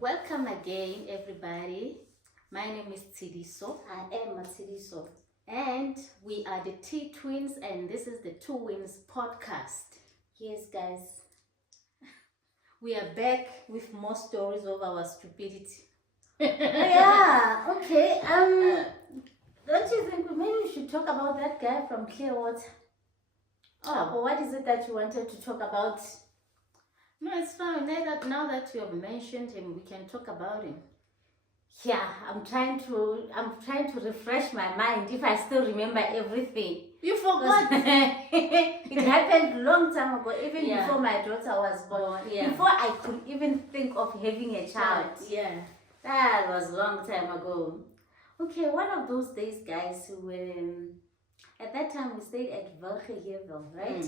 Welcome again, everybody. My name is Tsidiso. I am Tsidiso. And we are the T Twins, and this is the Two Wins podcast. Yes, guys. We are back with more stories of our stupidity. Yeah, okay. Don't you think maybe we should talk about that guy from Clearwater? Or what is it that you wanted to talk about? No, it's fine. Now that you have mentioned him, we can talk about him. Yeah, I'm trying to refresh my mind if I still remember everything. You forgot. It happened a long time ago, even Yeah. before my daughter was born. Yeah. Before I could even think of having a child. Yeah. That was a long time ago. Okay, one of those days, guys, when at that time we stayed at Velgehevel, right?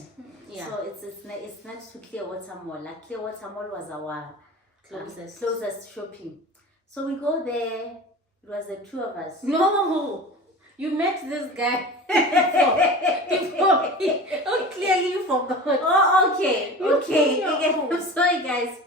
Yeah. So it's next to Clearwater Mall. Like Clearwater Mall was our Closest. shopping. So we go there. It was the two of us. No, you met this guy before. Oh, clearly you forgot. Oh, okay. You I'm sorry, guys.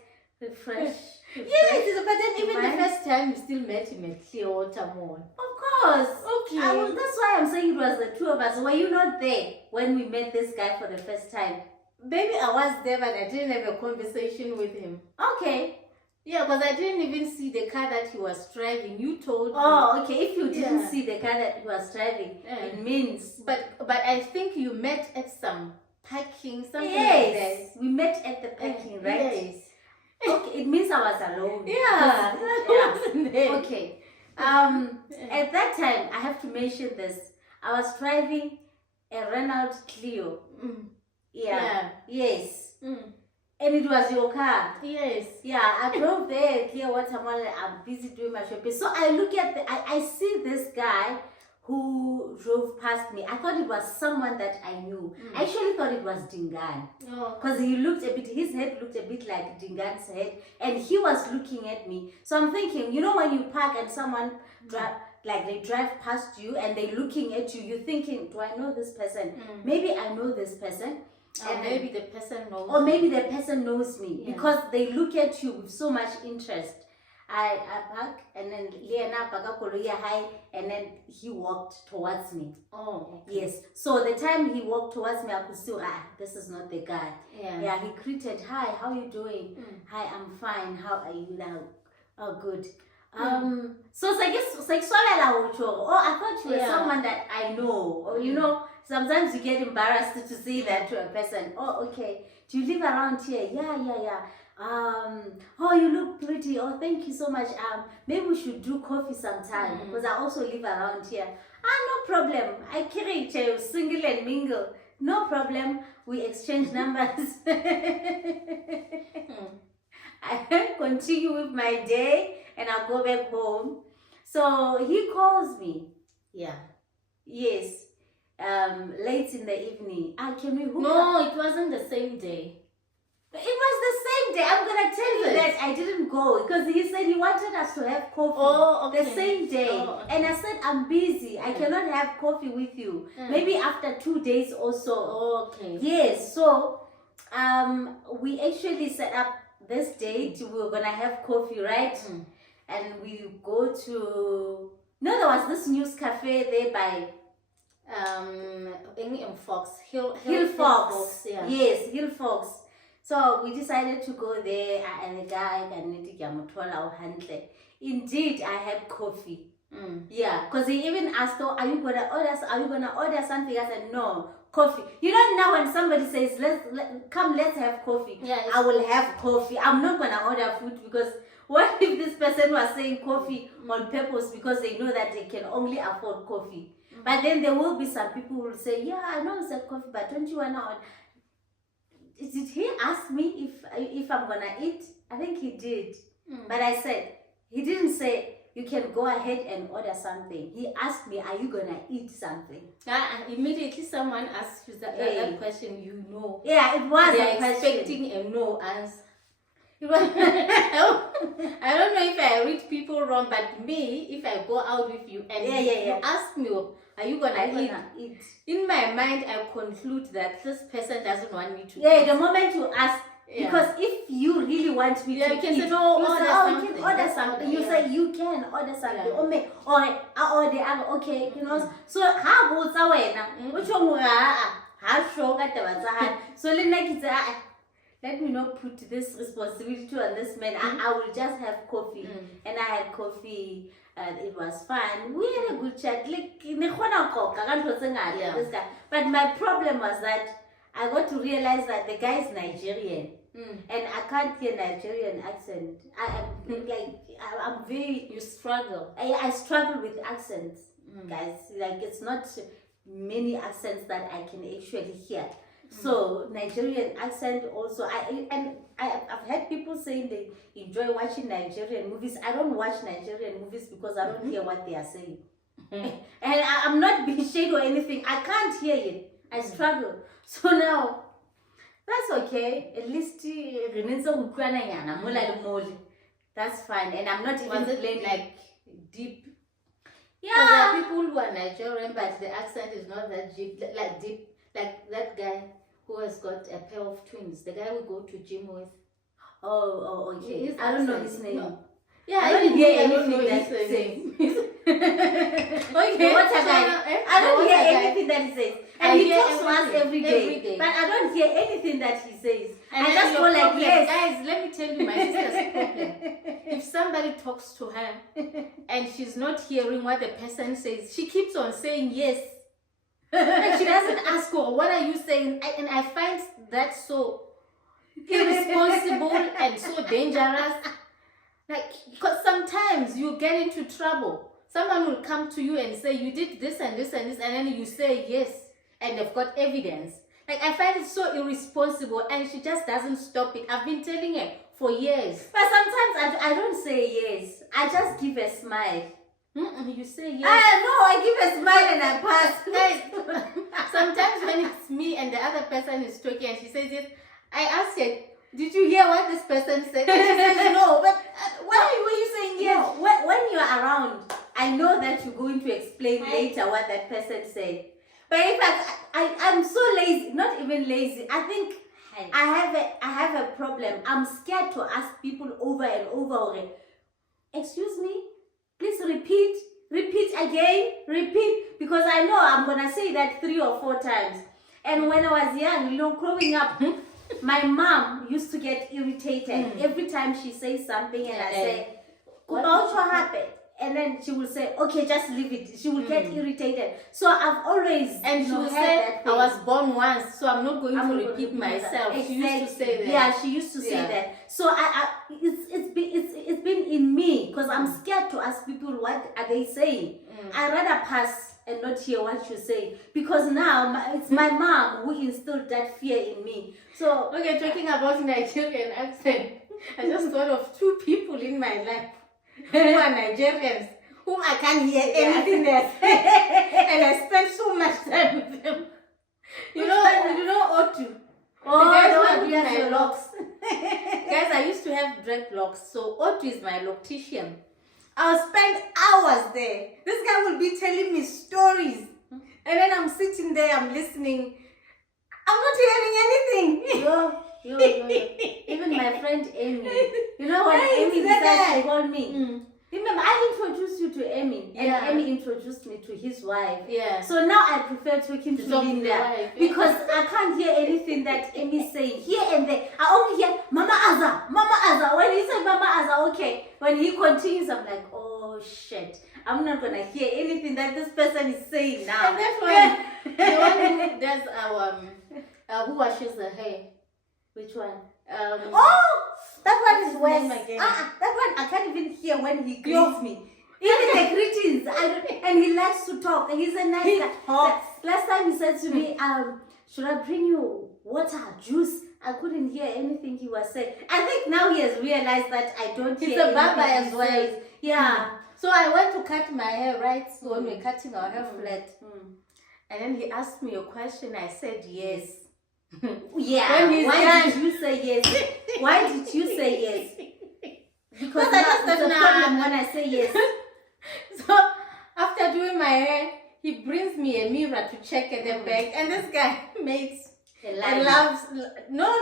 Refresh. Yes, but then even Mine? the first time you still met him at Clearwater Mall. Of course. Okay. That's why I'm saying it was the two of us. Were you not there when we met this guy for the first time? Maybe I was there, but I didn't have a conversation with him. Okay. Yeah, because I didn't even see the car that he was driving. You told me. Oh, okay. If you didn't Yeah. see the car that he was driving, Yeah. it means... But I think you met at some parking, something Yes. We met at the like that. parking, right? Yes. Okay, it means I was alone. Yeah. Yeah. Okay. At that time, I have to mention this. I was driving a Renault Clio. Mm. Yeah. Yes. Mm. And it was your car. Yes. Yeah, I drove there, Clearwater Mall. I'm busy doing my shopping. So I look at I see this guy who drove past me. I thought it was someone that I knew. I actually thought it was Dingan. Oh. Because his head looked a bit like Dingan's head. And he was looking at me. So I'm thinking, you know when you park and someone they drive past you and they're looking at you, you're thinking, do I know this person? Maybe I know this person. And maybe the person knows. Or maybe the person knows me. Yeah. Because they look at you with so much interest. I park and then Liana Pagakoloya hi, and then he walked towards me. Oh, okay. Yes. So the time he walked towards me, I could see, this is not the guy. Yeah. Yeah, he greeted, hi, how are you doing? Hi, I'm fine. How are you now? Oh, good. So it's like oh, I thought you were someone that I know. Or you know, sometimes you get embarrassed to say that to a person. Oh, okay. Do you live around here? Yeah. Oh, you look pretty. Oh, thank you so much. Maybe we should do coffee sometime because I also live around here. No problem. I carry a single and mingle. No problem. We exchange numbers. I continue with my day and I'll go back home. So he calls me. Yeah. Yes. Late in the evening. Can we hook up? No, it wasn't the same day. It was the same day. I'm gonna tell you that I didn't go because he said he wanted us to have coffee. Oh, okay. The same day. Oh, okay. And I said I'm busy. I cannot have coffee with you. Maybe after 2 days or so. Okay. Yes. So we actually set up this date. We were gonna have coffee, right? And we go to there was this news cafe there by in Fox Hill Fox. Yeah. Yes, Hill Fox. So we decided to go there and the guy indeed I had coffee. Yeah, because he even asked, are you gonna order something? I said no, coffee. You know now when somebody says let's have coffee, Yes. I will have coffee. I'm not gonna order food because what if this person was saying coffee on purpose because they know that they can only afford coffee? But then there will be some people who will say, yeah, I know it's a coffee, but don't you wanna order? Did he ask me if I'm gonna eat? I think he did. But I said, he didn't say you can go ahead and order something. He asked me, are you gonna eat something? Immediately someone asks you that question, you know. Yeah, it was They're a question. expecting a no answer. I don't know if I read people wrong, but me, if I go out with you and you ask me, are you gonna eat? In my mind, I conclude that this person doesn't want me to eat. The moment you ask, because if you really want me to you can eat, say no, you order say, something. you can order like, you can order something. Or me, or I order, I'm okay, you know. So how about that? Which one? So let me not put this responsibility on this man. I will just have coffee. And I had coffee. And it was fun. We had a good chat. Like, this guy. But my problem was that I got to realize that the guy is Nigerian. And I can't hear Nigerian accent. I'm very... You struggle. I struggle with accents, guys. Like, it's not many accents that I can actually hear. So Nigerian accent also. I've had people saying they enjoy watching Nigerian movies. I don't watch Nigerian movies because I don't hear what they are saying. And I'm not being shade or anything. I can't hear it. I struggle. So now, that's okay. At least that's fine. And I'm not even playing like deep. Yeah. There are people who are Nigerian, but the accent is not that deep. Like that guy who has got a pair of twins. The guy we go to gym with. Oh, okay. I don't know his name. No. Yeah, I don't hear anything that he says. Okay, I don't hear anything that he says. And he talks to us every day. But I don't hear anything that he says. And I just go like, yes. Guys, let me tell you my sister's problem. If somebody talks to her and she's not hearing what the person says, she keeps on saying yes. And she doesn't ask her, what are you saying? And I find that so irresponsible and so dangerous. Like, because sometimes you get into trouble. Someone will come to you and say, you did this and this and this, and then you say yes, and they've got evidence. Like, I find it so irresponsible, and she just doesn't stop it. I've been telling her for years. But sometimes I don't say yes. I just give a smile. You say yes. No, I give a smile and I pass. Sometimes when it's me and the other person is talking and she says yes, I ask her, did you hear what this person said? And she says no, but why were you saying yes? No, when you're around, I know that you're going to explain later what that person said. But in fact, I'm so lazy, not even lazy. I think I have a problem. I'm scared to ask people over and over again. Excuse me? Please repeat again, repeat, because I know I'm gonna say that 3 or 4 times. And when I was young, growing up, my mom used to get irritated every time she says something, and I say, "What happened?" And then she will say, "Okay, just leave it." She will get irritated. So I've always she will say, "I was born once, so I'm not going to repeat myself." Exactly. She used to say that. Yeah, she used to say that. So it's been in me because I'm scared to ask people what are they saying. I rather pass and not hear what you say, because now it's my mom who instilled that fear in me. So okay, talking about Nigerian accent, I just thought of 2 people in my life who are Nigerians, whom I can't hear anything they say, and I spend so much time with them. You know Otu. Oh, the guys who are doing my locks. Guys, I used to have dreadlocks, so Otu is my loctician. I'll spend hours there. This guy will be telling me stories, and then I'm sitting there, I'm listening. I'm not hearing anything. Yo. Even my friend Amy. You know when Amy decided to call me? Remember, I introduced you to Amy, and Amy introduced me to his wife. Yeah. So now I prefer talking to Linda because I can't hear anything that Amy's saying here and there. I only hear Mama Aza. When he said Mama Aza, okay. When he continues, I'm like, oh shit, I'm not gonna hear anything that this person is saying now. And that's why the one who does our who washes the hair. Which one? That one is worse. That one I can't even hear when he greets me. Even the greetings, and he likes to talk. He's a nice guy. Last time he said to me, should I bring you water, juice? I couldn't hear anything he was saying. I think now he has realized that I don't hear anything. He's a barber as well. Yeah. So I went to cut my hair, right? So when we're cutting our hair flat. And then he asked me a question. I said yes. Yeah. Why did you say yes? Why did you say yes? Because that's the problem when I say yes. So after doing my hair, he brings me a mirror to check at the back, and this guy makes a love. No,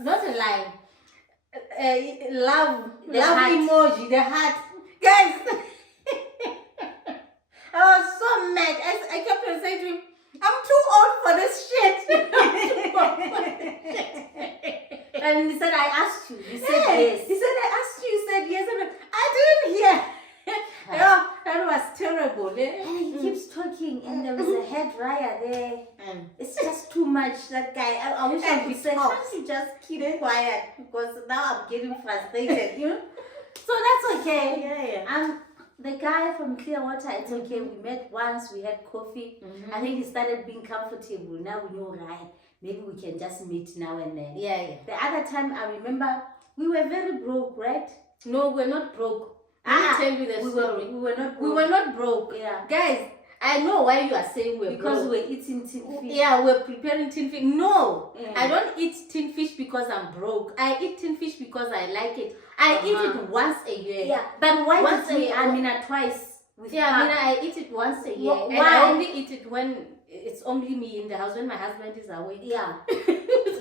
not a line. Love heart emoji, the heart. Guys, I was so mad. I kept on saying to him, I'm too old for this shit. And he said, I asked you. He said yes. He said, I asked you. He said yes. I didn't hear. Oh, that was terrible. And he keeps talking, and there was a hair dryer there. It's just too much, that guy. I wish I could say, can't you just keep quiet? Because now I'm getting frustrated, you know? So that's okay. Yeah. The guy from Clearwater, it's okay. We met once, we had coffee. I think he started being comfortable. Now we know, right? Maybe we can just meet now and then. Yeah. The other time, I remember, we were very broke, right? No, we're not broke. Let me tell you the story. We were not broke. We were not broke. Yeah. Guys, I know why you are saying we're because broke. we're eating tin fish. Yeah, we're preparing tin fish. No, Yeah. I don't eat tin fish because I'm broke. I eat tin fish because I like it. I eat it once a year. Yeah, but why once did a we year? Amina twice? With I eat it once a year. And why? I only eat it when it's only me in the house, when my husband is away. Yeah.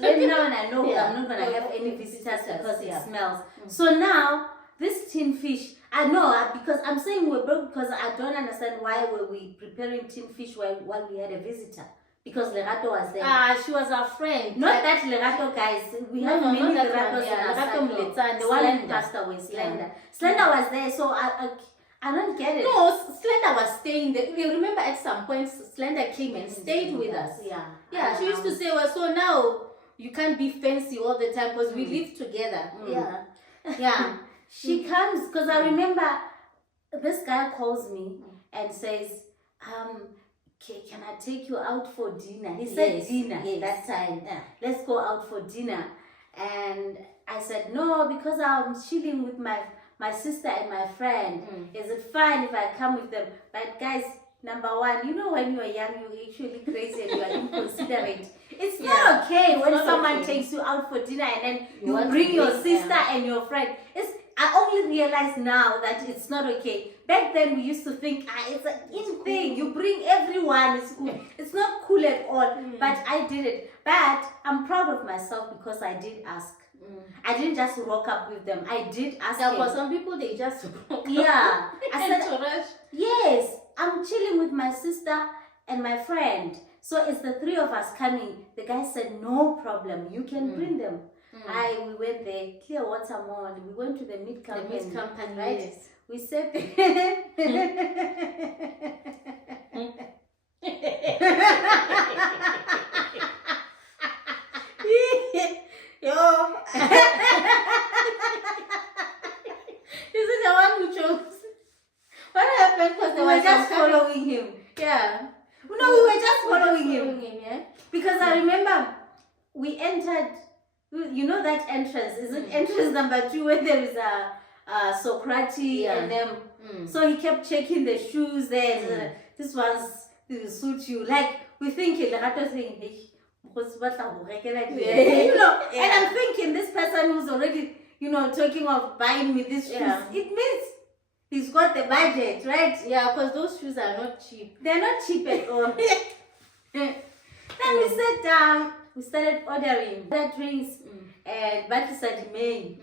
Then now and I know I'm not going to have any visitors because it smells. So now, this tin fish, I know, because I'm saying we're broke because I don't understand why were we preparing tin fish while we had a visitor. Because Lerato was there. She was our friend. Not that Lerato, guys. We have many Leratos in our circle. The one who passed away, Slender. Slender was there, so I don't get it. No, Slender was staying there. You remember at some point, Slender came and stayed with us. Yeah, she used to say, well, so now you can't be fancy all the time because we live together. Yeah. She comes, because I remember this guy calls me and says, can I take you out for dinner? He said dinner that time. Let's go out for dinner. And I said, no, because I'm chilling with my sister and my friend. Is it fine if I come with them? But guys, number one, you know when you are young, you're actually crazy and you are inconsiderate. It's not okay when someone takes you out for dinner and then you bring your sister and your friend. I only realize now that it's not okay. Back then we used to think, it's an in thing. You bring everyone, it's cool. It's not cool at all. But I did it. But I'm proud of myself because I did ask. I didn't just rock up with them. I did ask him. For some people, they just rock up. Yeah. I said, to rush. yes, I'm chilling with my sister and my friend. So it's the three of us coming. The guy said, no problem. You can bring them. We went there, Clearwater Mall. We went to the meat company. The meat company, right? Yes. We said, Yo. This is the one who chose. What happened? Because we were just following him. Yeah. No, we were just following him. Yeah. Because I remember we entered, you know that entrance, is it entrance number 2 where there is a Socrates and them. So he kept checking the shoes there. This one's will suit you. Like we thinking, Lerato saying, you know, and I'm thinking this person who's already, you know, talking of buying me these shoes, it means he's got the budget, right? Yeah, because those shoes are not cheap. They're not cheap at all. Then we sat down, we started ordering the drinks and battery started main.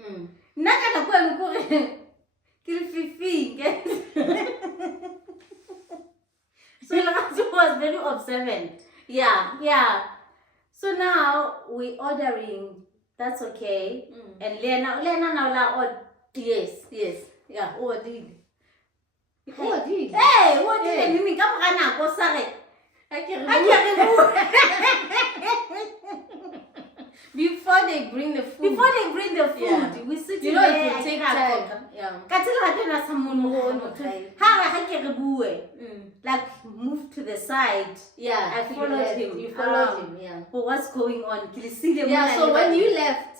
So Lerato was very observant. Yeah. So now we ordering. That's okay. And Lena now ordered. Yes. Yeah. Oh, did. Hey, what did you come on? Go sorry. Before they bring the food. We sit you in know there. it will take time. Yeah. Like move to the side. Yeah. I followed him. You followed him. Yeah. But what's going on? Yeah. So when you left,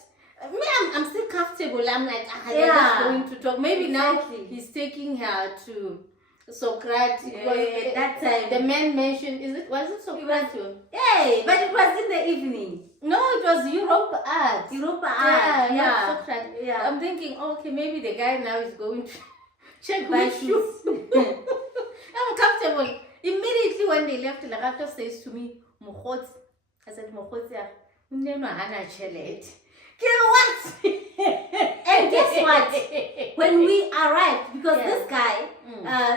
me, I'm still comfortable. I'm like, they're just going to talk. Maybe now he's taking her to Socrates. At that time, the man mentioned, was it Socrates? Hey, but it was in the evening. No, it was Europa Art. Yeah. Socrates. Yeah. I'm thinking, okay, maybe the guy now is going to check my shoes. I'm comfortable. Immediately when they left, Lerato says to me, Mokhotsi. I said, Mokhotsi, And guess what? When we arrived, because this guy,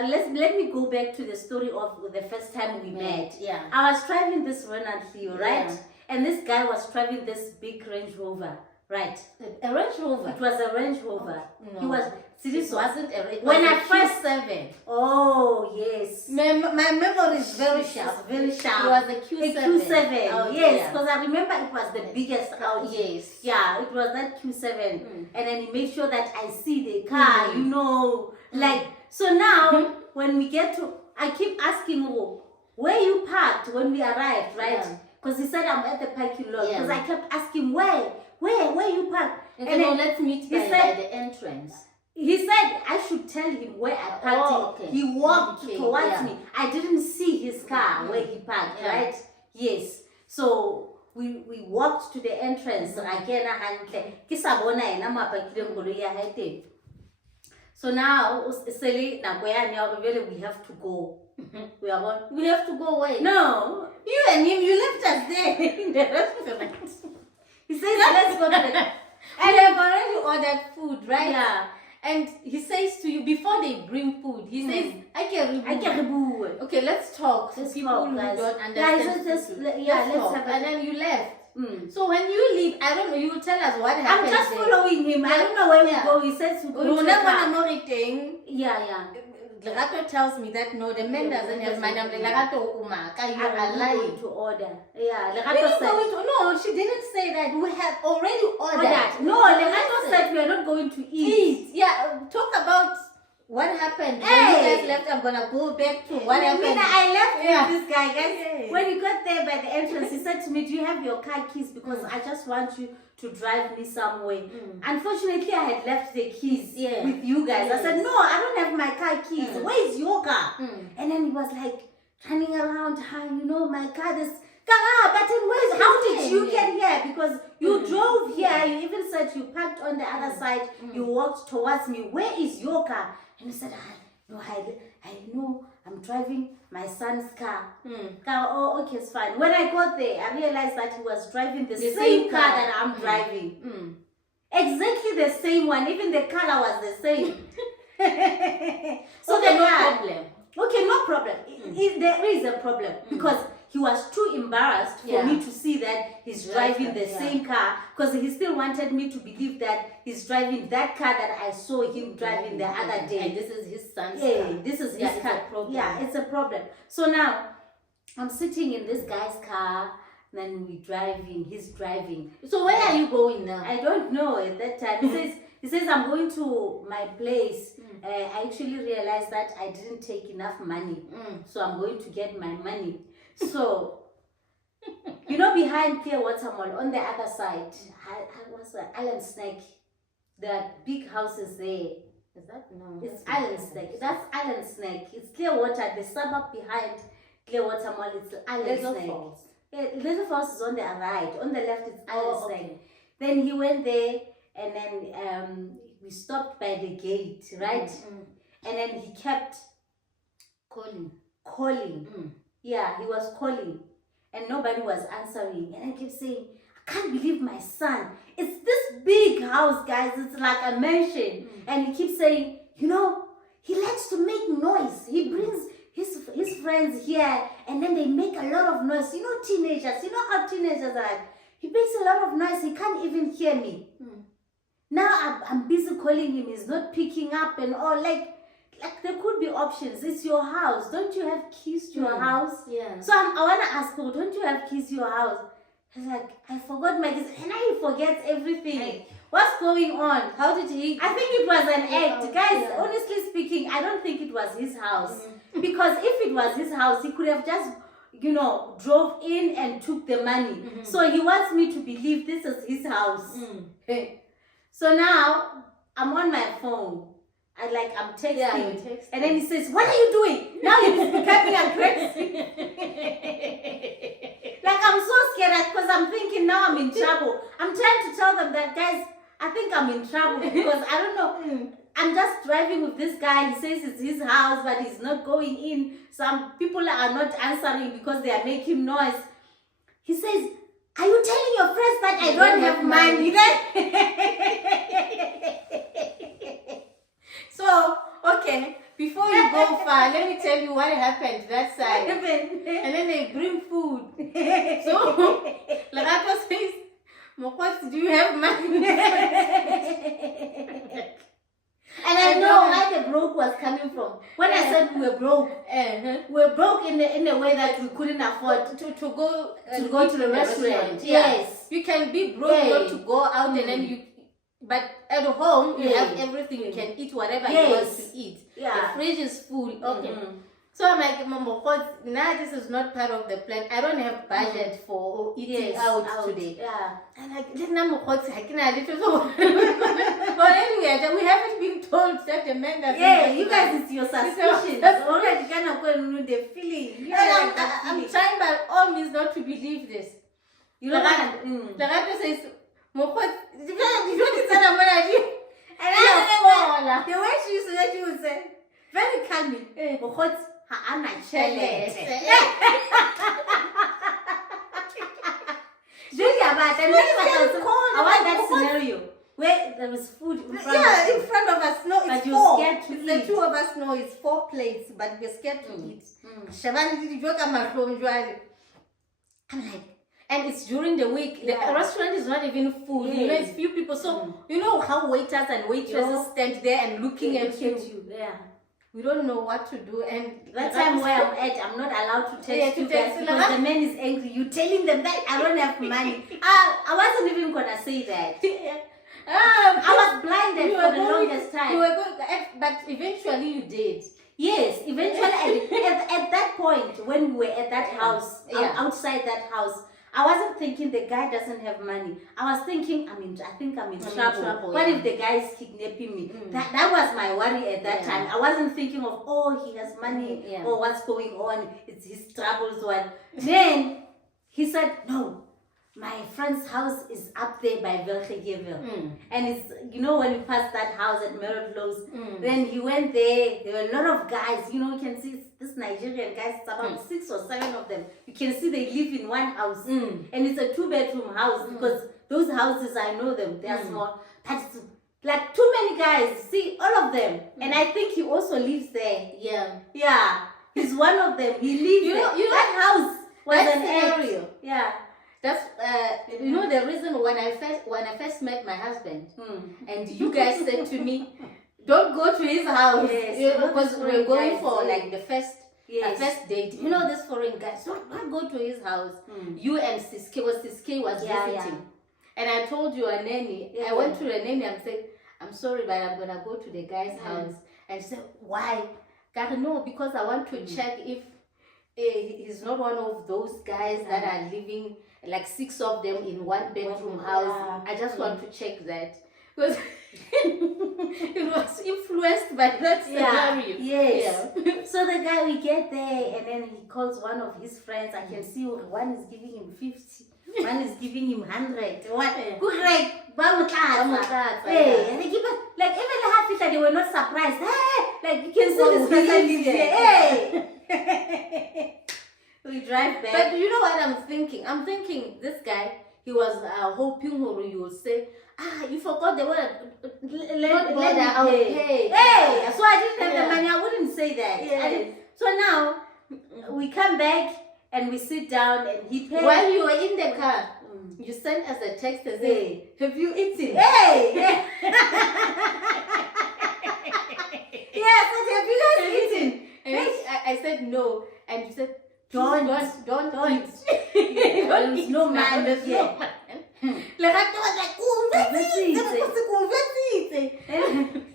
let me go back to the story of the first time we met. Yeah. I was driving this Renault Clio, right? Yeah. And this guy was driving this big Range Rover, right? A Range Rover. It was a Range Rover. No. He was. It wasn't a Range. When was I a first Q7. Oh yes. My memory is very sharp. Very sharp. It was a Q7. A Q7. Oh, yes, because I remember it was the biggest out. Yes. Yeah, it was that Q7. And then he made sure that I see the car, you know. Like, so now, when we get to, I keep asking, where you parked when we arrived, right? Because he said I'm at the parking lot. Because I kept asking, where you parked? And then let's meet by the entrance. He said I should tell him where I parked. He walked towards me. I didn't see his car where he parked, right? Yes. So we walked to the entrance. So now, we have to go. We have to go away. No. You and him, you left us there in the restaurant. He says, let's go to the... And I've already ordered food, right? Yeah. And he says to you, before they bring food, he says, I can. Okay, let's talk. Let's people talk, who guys. don't understand. Let's talk. have a... And then you left. So when you leave, I don't know, you will tell us what happened. I'm just following him. I don't know where we go. He says to go to the car. Yeah. Lerato tells me that no, the man doesn't have my number. Lerato Umaka, you are lying. To order. Yeah, Lerato said. No, she didn't say that. We have already ordered. No, Lerato said we are not going to eat. Yeah, talk about what happened. When you guys left, I'm gonna go back to what happened. I left with this guy, guys. When we got there by the entrance, he said to me, do you have your car keys? Because I just want you to drive me somewhere. Unfortunately, I had left the keys with you guys. I said, no, I don't have my car keys. Where is your car? And then he was like running around, my car is... But then how did you get here? Because you drove here, you even said you parked on the other side, you walked towards me. Where is your car? And he said, I know, I'm driving my son's car. Oh, okay, it's fine. When I got there, I realized that he was driving the same car that I'm driving. Exactly the same one. Even the color was the same. So no problem. Okay, no problem. There is a problem because he was too embarrassed for me to see that he's driving the same car, because he still wanted me to believe that he's driving that car that I saw him driving the other day. And this is his son's car. This is his car. It's a problem. So now, I'm sitting in this guy's car, then he's driving. So where are you going now? I don't know at that time. He says, I'm going to my place. I actually realized that I didn't take enough money. So I'm going to get my money. So, behind Clearwater Mall, on the other side, what's that? Island Snake. There are big houses there. Is that? No. It's Island Snake. That's Island Snake. It's Clearwater. The suburb behind Clearwater Mall, it's Island Snake. Falls. Yeah, Little Falls is on the right. On the left, it's Island Snake. Then he went there, and then we stopped by the gate, right? And then he kept calling. Yeah, he was calling, and nobody was answering. And I kept saying, I can't believe my son. It's this big house, guys. It's like a mansion. And he keeps saying, he likes to make noise. He brings his friends here, and then they make a lot of noise. Teenagers. You know how teenagers are like. He makes a lot of noise. He can't even hear me. Now I'm busy calling him. He's not picking up and all. Like there could be options. It's your house. Don't you have keys to your house? Yeah. So I want to ask her, don't you have keys to your house? He's like, I forgot my keys. And now he forgets everything. What's going on? How did he? I think it was an act. Guys, honestly speaking, I don't think it was his house. Because if it was his house, he could have just, drove in and took the money. So he wants me to believe this is his house. So now, I'm on my phone. I'm texting. And then he says, what are you doing? Now he's becoming aggressive. I'm so scared because I'm thinking now I'm in trouble. I'm trying to tell them that, guys, I think I'm in trouble because I don't know. I'm just driving with this guy. He says it's his house, but he's not going in. Some people are not answering because they are making noise. He says, are you telling your friends that I don't have money? So, okay, before you go far, let me tell you what happened that side. And then they bring food. So, Lerato says, Mokwas, do you have money? And I know where the broke was coming from. When I said we were broke, we were broke in the way that we couldn't afford to go to the restaurant. Yes. You can be broke not to go out and then you... But at home, you have everything. You can eat whatever you want to eat. The fridge is full. Okay. So I'm like, Mama, now this is not part of the plan. I don't have budget for eating out today. Yeah. And like, but anyway, we haven't been told that the man doesn't. Yeah, you guys, it's your suspicion. Already kind of going with the feeling. I'm trying by all means not to believe this. You know what? The rapper says, Mokot, you don't tell them what I do. And the way she used to let you say, very calming. Mokot, Anna Chelete. Julia, but I want that scenario where there is food in front of us. In front of us. No, it's but four. Scared to eat. The two of us know it's 4 plates, but we're scared to eat. I'm like, and it's during the week. The restaurant is not even full. You know, it's few people. So you know how waiters and waitresses stand there and looking at you. Yeah. We don't know what to do, and that time where I'm at, I'm not allowed to text you guys because the man is angry. You telling them that I don't have money. I wasn't even gonna say that. I was blinded for the longest time. You were going, but eventually you did. Yes, eventually at that point when we were at that house, outside that house, I wasn't thinking the guy doesn't have money. I was thinking, I think I'm in trouble. What if the guy is kidnapping me? That was my worry at that time. I wasn't thinking of, oh, he has money, or what's going on. It's his troubles one. Then he said, no, my friend's house is up there by Velgegevel. And it's, you know, when you pass that house at Merritt Close, then he went there. There were a lot of guys, you know, you can see this Nigerian guys, about 6 or 7 of them. You can see they live in one house. And it's a 2-bedroom house because those houses, I know them, they are small. But it's like too many guys, see, all of them. And I think he also lives there. Yeah. He's one of them. He lives there. You know, that house was an area. Yeah. That's you know the reason when I first met my husband, and you guys said to me, "Don't go to his house," because we're going for like the first date. You know, this foreign guy, so don't go to his house. You and Siske was visiting, and I told you a nanny. I went to the nanny and said, "I'm sorry, but I'm gonna go to the guy's house." And she said, "Why?" God, no, because I want to check if he's not one of those guys that are living. Like 6 of them in 1-bedroom house. I just want to check that. Because it was influenced by that scenario. So the guy, we get there and then he calls one of his friends. I can see one is giving him 50. One is giving him 100. And they give us, like even the half they were not surprised. Hey! Like you can see this person lives here. Hey! We drive back. But you know what I'm thinking? I'm thinking this guy, he was hoping you would say, you forgot the word. Let I will pay. Hey! So I didn't have the money. I wouldn't say that. So now, we come back and we sit down and he pays. While you were in the car, you sent us a text and say, have you eaten? Hey! Yes, have you guys eaten? And I said no. And you said, Don't eat. There's no man here. Lerato was like,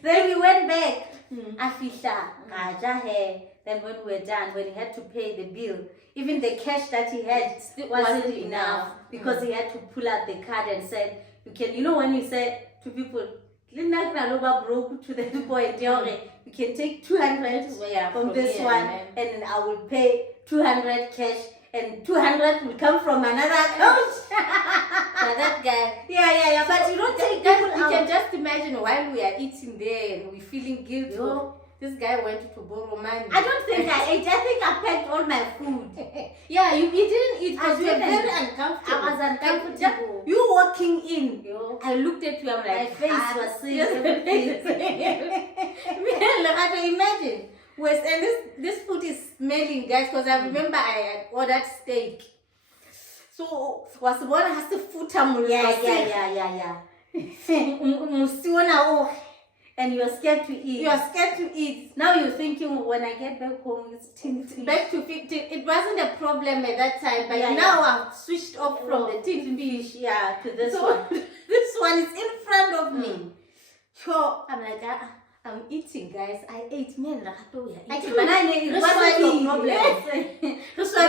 then we went back. Then when we were done, when he had to pay the bill, even the cash that he had wasn't enough because he had to pull out the card and said, you know when you say to people, broke to the point, you can take 200 from this one and I will pay 200 cash and 200 will come from another account. That guy. Yeah. But you don't take people out. You can just imagine while we are eating there and we're feeling guilty. this guy went to borrow money. I don't think I ate. I think I packed all my food. Yeah, you didn't eat because you were didn't. very uncomfortable. I was uncomfortable. You walking in, Yo. I looked at you, I'm My like, face was seeing everything. Imagine. And this food is smelling, guys, because I remember I had ordered steak. So, was one has to foot Yeah. And you're scared to eat. You are scared to eat. Now you're thinking, when I get back home, it's tin. Back to 15. It wasn't a problem at that time, but Yeah, now I've switched off from the tin fish. Yeah, to this So, one. this one is in front of me. So, I'm like, I'm eating, guys. I ate. Man, I But it wasn't your problem. That's why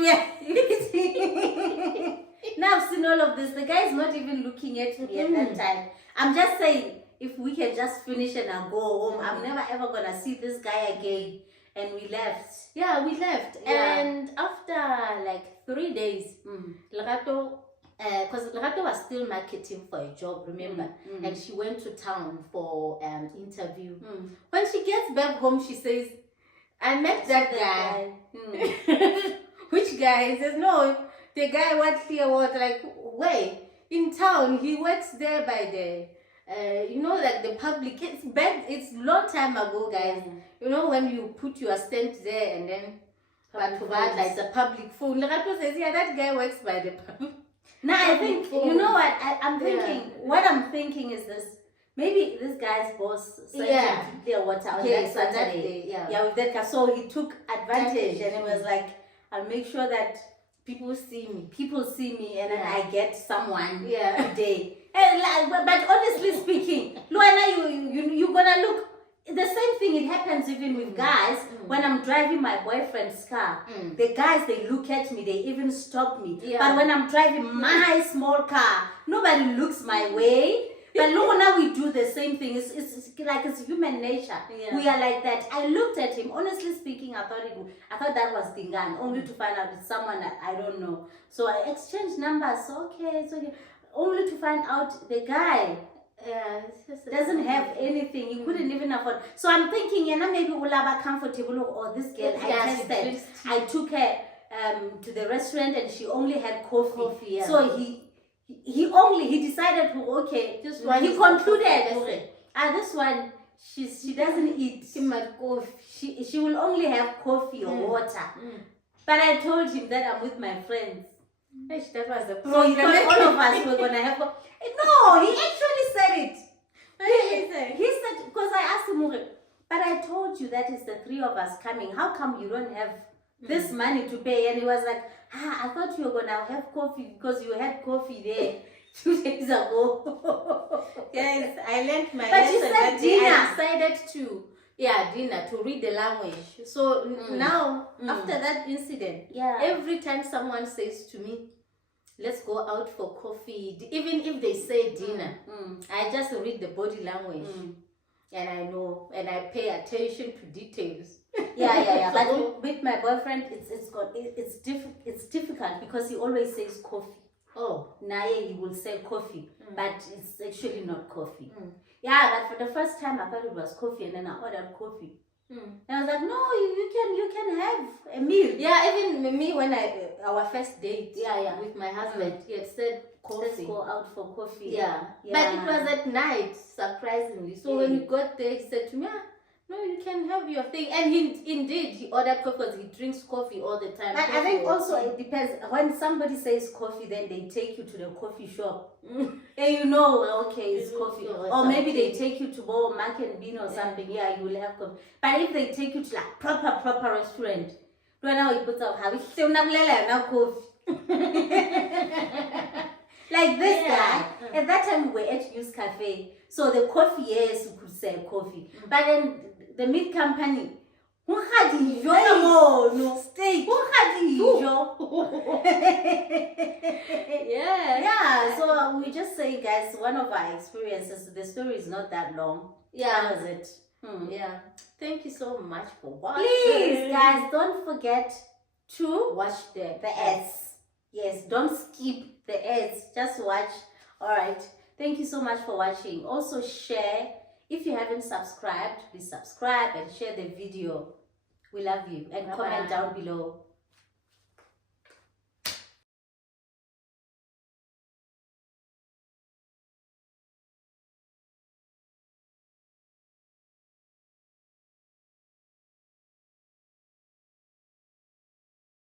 we are eating. Now I've seen all of this. The guy is not even looking at me at that time. I'm just saying, if we can just finish and I'll go home, I'm never ever gonna see this guy again. And we left. Yeah, we left. Yeah. And after like 3 days, Lerato, because Lerato was still marketing for a job, remember? And she went to town for interview. When she gets back home, she says, I met that guy. Which guy? He says, no, the guy went Clearwater, like, wait, in town, he works there by the, like the public, it's long time ago, guys. You know, when you put your stamp there and then, like the public phone. Lerato says, yeah, that guy works by the public. Now I think, you know what, I'm thinking, what I'm thinking is this. Maybe this guy's boss sent him to Clearwater on that Saturday. Yeah, with that car. So he took advantage and it was like, I'll make sure that people see me and then I get someone today. But honestly speaking, Luana, you're gonna look, the same thing, it happens even with guys. When I'm driving my boyfriend's car, the guys, they look at me, they even stop me. But when I'm driving my small car, nobody looks my way. But look, now we do the same thing. It's like it's human nature. We are like that. I looked at him. Honestly speaking, I thought that was Dingan, only to find out it's someone that I don't know. So I exchanged numbers. Okay, it's okay. Only to find out the guy doesn't have anything. He couldn't even afford. So I'm thinking, maybe Ulaba comfortable or this girl I tested. I took her to the restaurant and she only had coffee. So he decided to he concluded this one she doesn't eat. She will only have coffee or water. But I told him that I'm with my friends. That was the problem. So he thought all of us were gonna have no, he actually said it. He said, because I asked him, but I told you that is the three of us coming. How come you don't have this money to pay? And he was like, I thought you were gonna have coffee because you had coffee there 2 days ago. Yes, I learned my lesson. But you said dinner. I decided to dinner, to read the language. So now, after that incident, every time someone says to me, let's go out for coffee, even if they say dinner, I just read the body language. And I know, and I pay attention to details. Yeah. But with my boyfriend, it's difficult because he always says coffee. Oh, Naye, he will say coffee, but it's actually not coffee. Yeah, but for the first time I thought it was coffee, and then I ordered coffee. And I was like, no, you can have a meal. Yeah, even me when our first date with my husband, he had said coffee. Let's go out for coffee. Yeah. But it was at night, surprisingly. So when we got there, he said to me, no, you can have your thing. And he ordered coffee because he drinks coffee all the time. But I think also it depends. When somebody says coffee, then they take you to the coffee shop. And okay, it's coffee. Or maybe they take you to go Mark and Bean or something. Yeah, you will have coffee. But if they take you to like proper restaurant, right now he puts out coffee. Like this guy. At that time we were at News Cafe. So the coffee, yes, you could sell coffee. But then the meat company, who had no steak? Who had Yeah. So we just say, guys, one of our experiences. The story is not that long. That was it. Yeah. Thank you so much for watching. Please, guys, don't forget to watch the ads. Yes, don't skip the ads. Just watch. All right. Thank you so much for watching. Also share If you haven't subscribed, please subscribe and share the video. We love you. And comment down below.